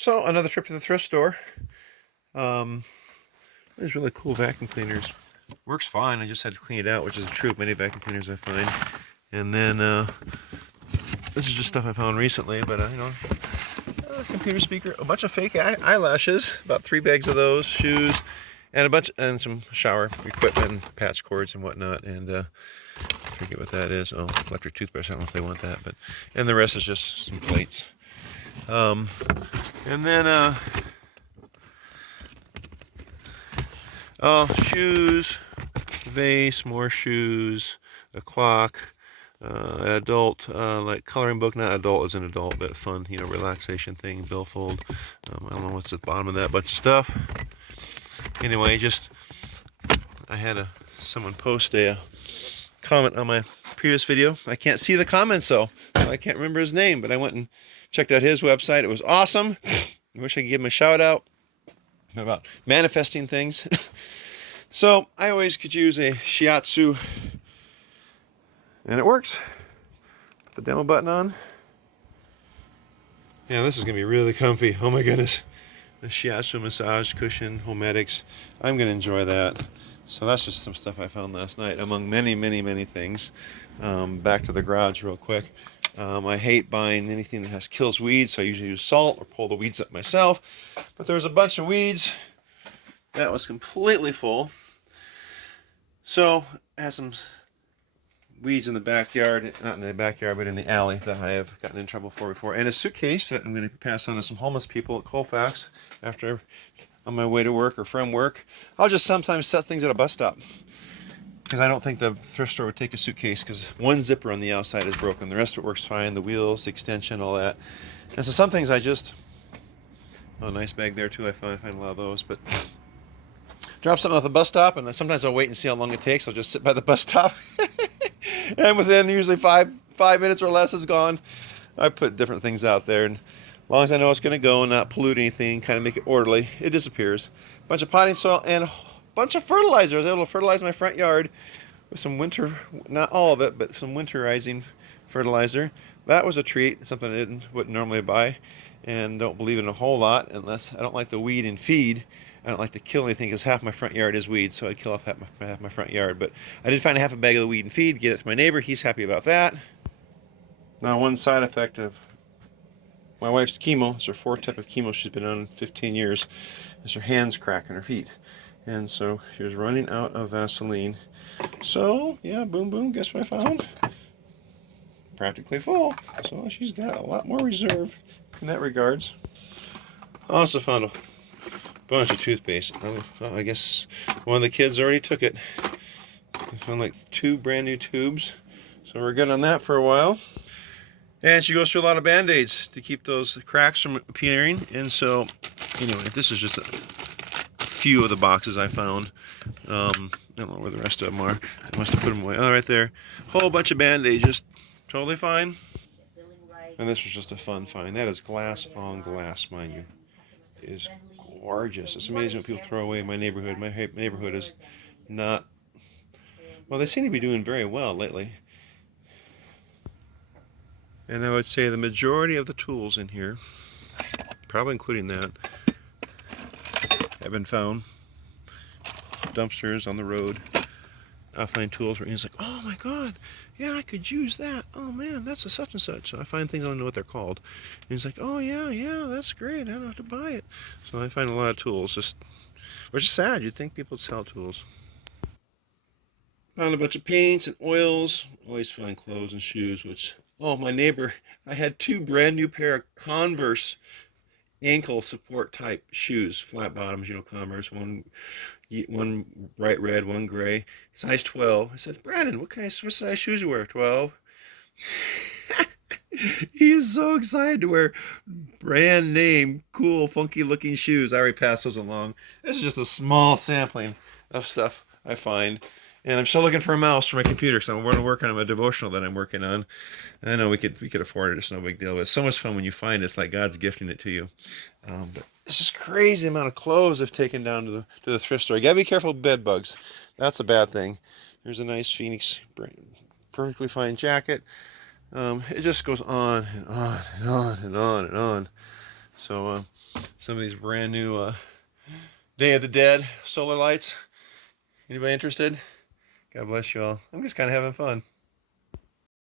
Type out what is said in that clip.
So another trip to the thrift store. There's really cool vacuum cleaners. Works fine. I just had to clean it out, which is true of many vacuum cleaners I find. And then this is just stuff I found recently, but a computer speaker, a bunch of fake eyelashes, about 3 bags of those, shoes, and some shower equipment, patch cords and whatnot. And I forget what that is. Oh, electric toothbrush. I don't know if they want that, and the rest is just some plates. And then shoes, vase, more shoes, a clock, adult, like coloring book, not adult as an adult, but fun, relaxation thing, billfold. I don't know what's at the bottom of that bunch of stuff. Anyway, I had someone post a comment on my previous video. I can't see the comments, so I can't remember his name, but I went and checked out his website. It was awesome. I wish I could give him a shout out about manifesting things. So I always could use a shiatsu, and it works. Put the demo button on. Yeah, this is gonna be really comfy. Oh my goodness. The shiatsu massage cushion, Homedics. I'm gonna enjoy that. So that's just some stuff I found last night, among many, many, many things. Back to the garage real quick. I hate buying anything that kills weeds, so I usually use salt or pull the weeds up myself. But there was a bunch of weeds that was completely full. So I had some weeds in the backyard, not in the backyard, but in the alley that I have gotten in trouble for before. And a suitcase that I'm going to pass on to some homeless people at Colfax on my way to work or from work. I'll just sometimes set things at a bus stop, because I don't think the thrift store would take a suitcase, because one zipper on the outside is broken. The rest of it works fine. The wheels, the extension, all that. And so some things a nice bag there too. I find a lot of those. But drop something off the bus stop, and sometimes I'll wait and see how long it takes. I'll just sit by the bus stop. And within usually five minutes or less, it's gone. I put different things out there, and as long as I know it's going to go and not pollute anything, kind of make it orderly, it disappears. A bunch of potting soil and a bunch of fertilizer. I was able to fertilize my front yard with some not all of it, but some winterizing fertilizer. That was a treat, something I wouldn't normally buy, and don't believe in a whole lot unless I don't like the weed and feed. I don't like to kill anything, because half my front yard is weeds, so I'd kill off half my front yard. But I did find a half a bag of the weed and feed, get it to my neighbor. He's happy about that. Now, one side effect of my wife's chemo, it's her 4th type of chemo she's been on in 15 years, is her hands crack in her feet. And so she was running out of Vaseline. So, yeah, boom, boom, guess what I found? Practically full. So she's got a lot more reserve in that regards. I also found a bunch of toothpaste. I guess one of the kids already took it. I found like 2 brand new tubes. So we're good on that for a while. And she goes through a lot of Band-Aids to keep those cracks from appearing. And so, this is just a few of the boxes I found. I don't know where the rest of them are. I must have put them away. Oh, right there. Whole bunch of Band-Aids, just totally fine. And this was just a fun find. That is glass on glass, mind you. It is gorgeous. It's amazing what people throw away in my neighborhood. My neighborhood is not... Well, they seem to be doing very well lately. And I would say the majority of the tools in here, probably including that, have been found. Dumpsters on the road. I'll find tools where he's like, oh my god, yeah, I could use that. Oh man, that's a such and such. So I find things, I don't know what they're called. And he's like, oh yeah, that's great. I don't have to buy it. So I find a lot of tools, which is sad. You'd think people would sell tools. Found a bunch of paints and oils. Always find clothes and shoes, my neighbor, I had 2 brand new pair of Converse ankle support type shoes, flat bottoms, Converse, one bright red, one gray, size 12. I said, Brandon, what size shoes you wear? 12. He is so excited to wear brand name, cool, funky looking shoes. I already passed those along. This is just a small sampling of stuff I find. And I'm still looking for a mouse for my computer, because I'm going to work on a devotional that I'm working on. I know we could afford it. It's no big deal. But it's so much fun when you find it. It's like God's gifting it to you. But it's just crazy amount of clothes I've taken down to the thrift store. You got to be careful with bed bugs. That's a bad thing. Here's a nice Phoenix, perfectly fine jacket. It just goes on and on and on and on and on. So some of these brand new Day of the Dead solar lights. Anybody interested? God bless you all. I'm just kind of having fun.